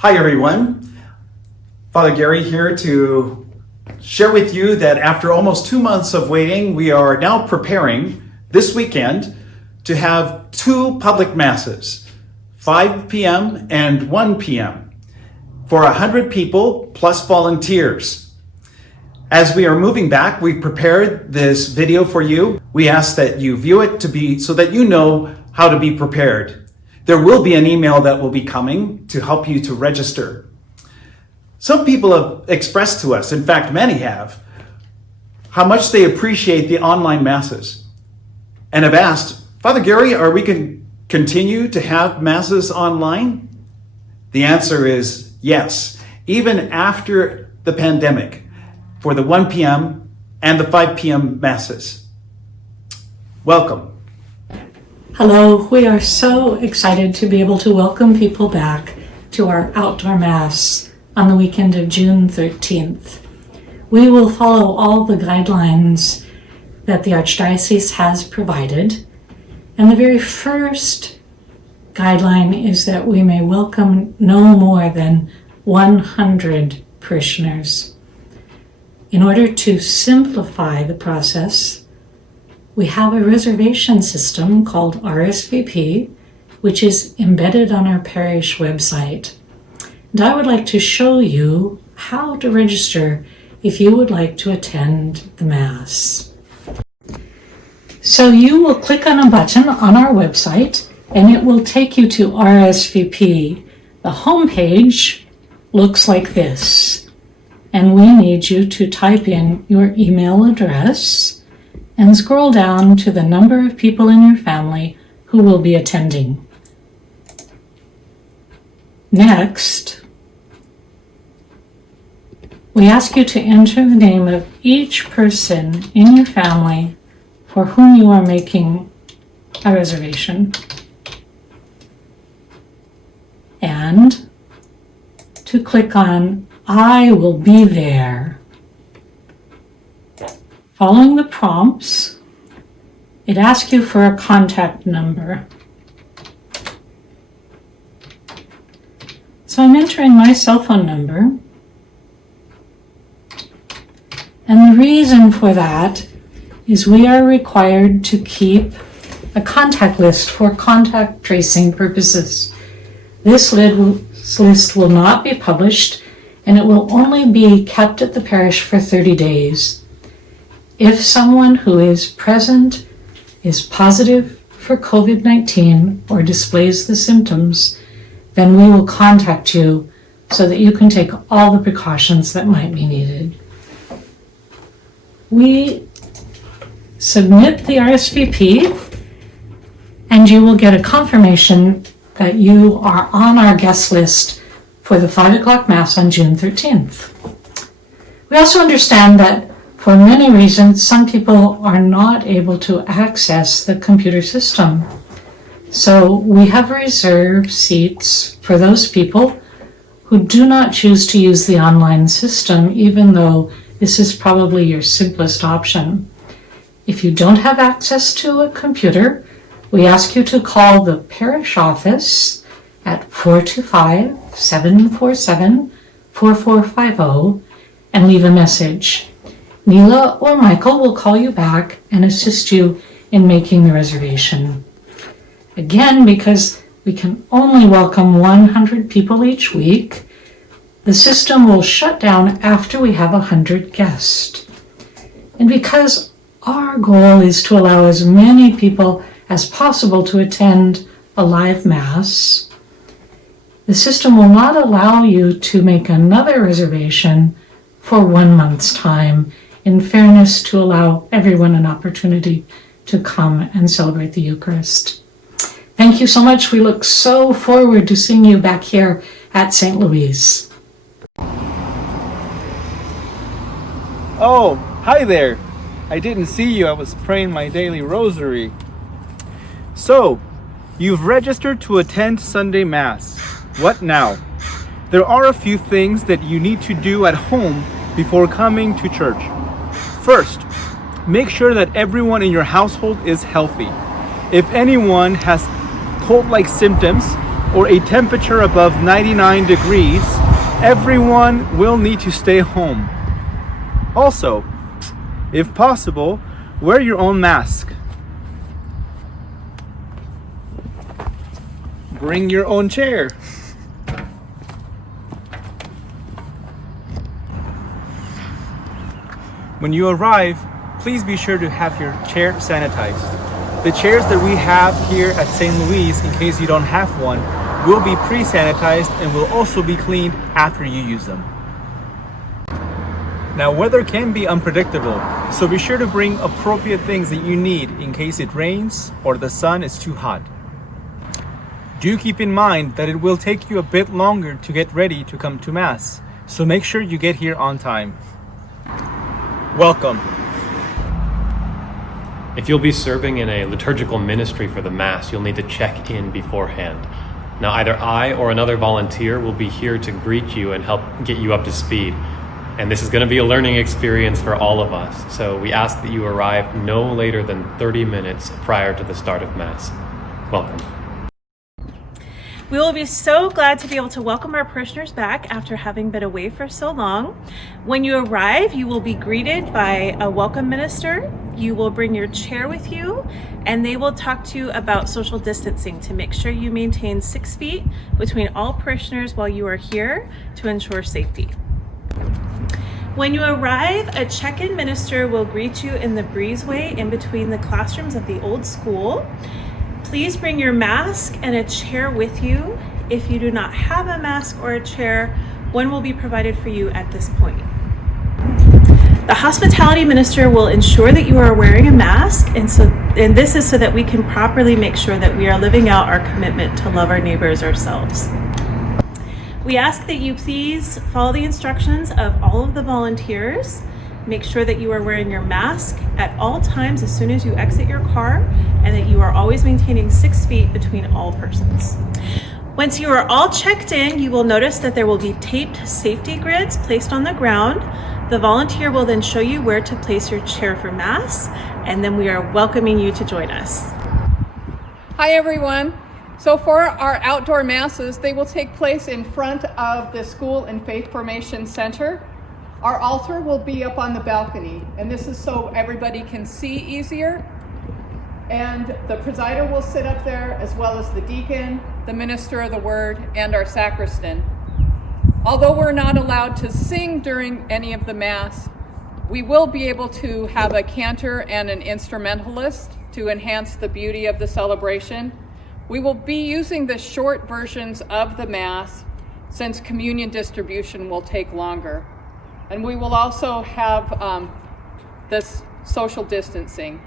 Hi everyone, Father Gary here to share with you that after almost 2 months of waiting, we are now preparing this weekend to have 2 public masses, 5 p.m. and 1 p.m. for 100 people plus volunteers. As we are moving back, we've prepared this video for you. We ask that you view it so that you know how to be prepared. There will be an email that will be coming to help you to register. Some people have expressed to us, in fact, many have, how much they appreciate the online masses and have asked, Father Gary, are we going to continue to have masses online? The answer is yes, even after the pandemic, for the 1 p.m. and the 5 p.m. masses. Welcome. Hello, we are so excited to be able to welcome people back to our outdoor Mass on the weekend of June 13th. We will follow all the guidelines that the Archdiocese has provided, and the very first guideline is that we may welcome no more than 100 parishioners. In order to simplify the process, we have a reservation system called RSVP, which is embedded on our parish website. And I would like to show you how to register if you would like to attend the Mass. So you will click on a button on our website and it will take you to RSVP. The homepage looks like this, and we need you to type in your email address and scroll down to the number of people in your family who will be attending. Next, we ask you to enter the name of each person in your family for whom you are making a reservation, and to click on I will be there. Following the prompts, it asks you for a contact number. So I'm entering my cell phone number. And the reason for that is we are required to keep a contact list for contact tracing purposes. This list will not be published, and it will only be kept at the parish for 30 days. If someone who is present is positive for COVID-19 or displays the symptoms, then we will contact you so that you can take all the precautions that might be needed. We submit the RSVP and you will get a confirmation that you are on our guest list for the 5 o'clock Mass on June 13th. We also understand that for many reasons, some people are not able to access the computer system. So we have reserved seats for those people who do not choose to use the online system, even though this is probably your simplest option. If you don't have access to a computer, we ask you to call the parish office at 425-747-4450 and leave a message. Neela or Michael will call you back and assist you in making the reservation. Again, because we can only welcome 100 people each week, the system will shut down after we have 100 guests. And because our goal is to allow as many people as possible to attend a live Mass, the system will not allow you to make another reservation for 1 month's time, in fairness to allow everyone an opportunity to come and celebrate the Eucharist. Thank you so much. We look so forward to seeing you back here at St. Louis. Oh, hi there. I didn't see you. I was praying my daily rosary. So, you've registered to attend Sunday Mass. What now? There are a few things that you need to do at home before coming to church. First, make sure that everyone in your household is healthy. If anyone has cold-like symptoms or a temperature above 99 degrees, everyone will need to stay home. Also, if possible, wear your own mask. Bring your own chair. When you arrive, please be sure to have your chair sanitized. The chairs that we have here at St. Louis, in case you don't have one, will be pre-sanitized and will also be cleaned after you use them. Now, weather can be unpredictable, so be sure to bring appropriate things that you need in case it rains or the sun is too hot. Do keep in mind that it will take you a bit longer to get ready to come to Mass, so make sure you get here on time. Welcome. If you'll be serving in a liturgical ministry for the Mass, you'll need to check in beforehand. Now, either I or another volunteer will be here to greet you and help get you up to speed. And this is going to be a learning experience for all of us, so we ask that you arrive no later than 30 minutes prior to the start of Mass. Welcome. We will be so glad to be able to welcome our parishioners back after having been away for so long. When you arrive, you will be greeted by a welcome minister. You will bring your chair with you, and they will talk to you about social distancing to make sure you maintain 6 feet between all parishioners while you are here to ensure safety. When you arrive, a check-in minister will greet you in the breezeway in between the classrooms of the old school. Please bring your mask and a chair with you. If you do not have a mask or a chair, one will be provided for you at this point. The hospitality minister will ensure that you are wearing a mask, and this is so that we can properly make sure that we are living out our commitment to love our neighbors ourselves. We ask that you please follow the instructions of all of the volunteers. Make sure that you are wearing your mask at all times as soon as you exit your car, and that you are always maintaining 6 feet between all persons. Once you are all checked in, you will notice that there will be taped safety grids placed on the ground. The volunteer will then show you where to place your chair for Mass, and then we are welcoming you to join us. Hi everyone. So for our outdoor Masses, they will take place in front of the School and Faith Formation Center. Our altar will be up on the balcony, and this is so everybody can see easier. And the presider will sit up there, as well as the deacon, the minister of the word, and our sacristan. Although we're not allowed to sing during any of the Mass, we will be able to have a cantor and an instrumentalist to enhance the beauty of the celebration. We will be using the short versions of the Mass since communion distribution will take longer. And we will also have this social distancing.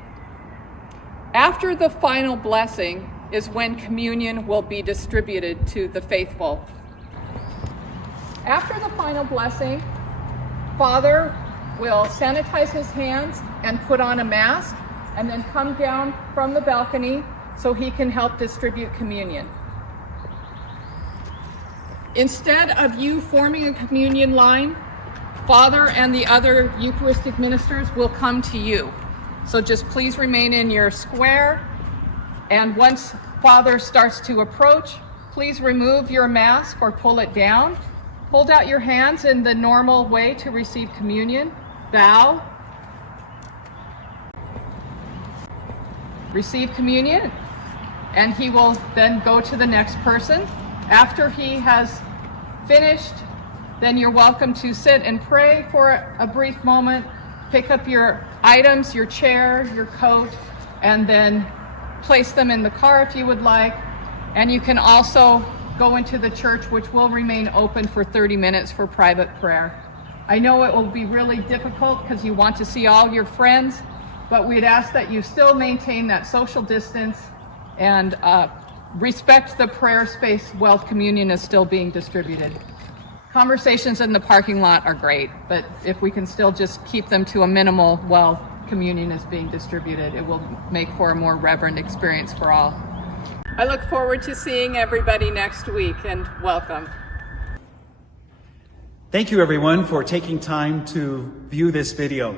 After the final blessing is when communion will be distributed to the faithful. After the final blessing, Father will sanitize his hands and put on a mask, and then come down from the balcony so he can help distribute communion. Instead of you forming a communion line, Father and the other Eucharistic ministers will come to you. So just please remain in your square, and once Father starts to approach, please remove your mask or pull it down. Hold out your hands in the normal way to receive communion. Bow. Receive communion, and he will then go to the next person. After he has finished, then you're welcome to sit and pray for a brief moment, pick up your items, your chair, your coat, and then place them in the car if you would like. And you can also go into the church, which will remain open for 30 minutes for private prayer. I know it will be really difficult because you want to see all your friends, but we'd ask that you still maintain that social distance and respect the prayer space while communion is still being distributed. Conversations in the parking lot are great, but if we can still just keep them to a minimal while communion is being distributed, it will make for a more reverent experience for all. I look forward to seeing everybody next week, and welcome. Thank you everyone for taking time to view this video.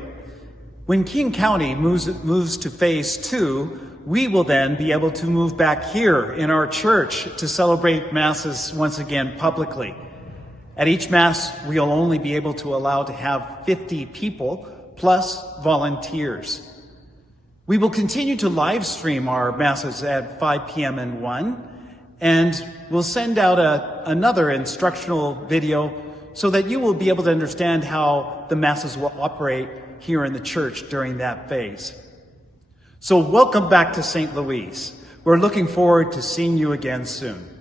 When King County moves to phase 2, we will then be able to move back here in our church to celebrate Masses once again publicly. At each Mass, we'll only be able to allow to have 50 people plus volunteers. We will continue to live stream our Masses at 5 p.m. and 1, and we'll send out another instructional video so that you will be able to understand how the Masses will operate here in the church during that phase. So welcome back to St. Louis. We're looking forward to seeing you again soon.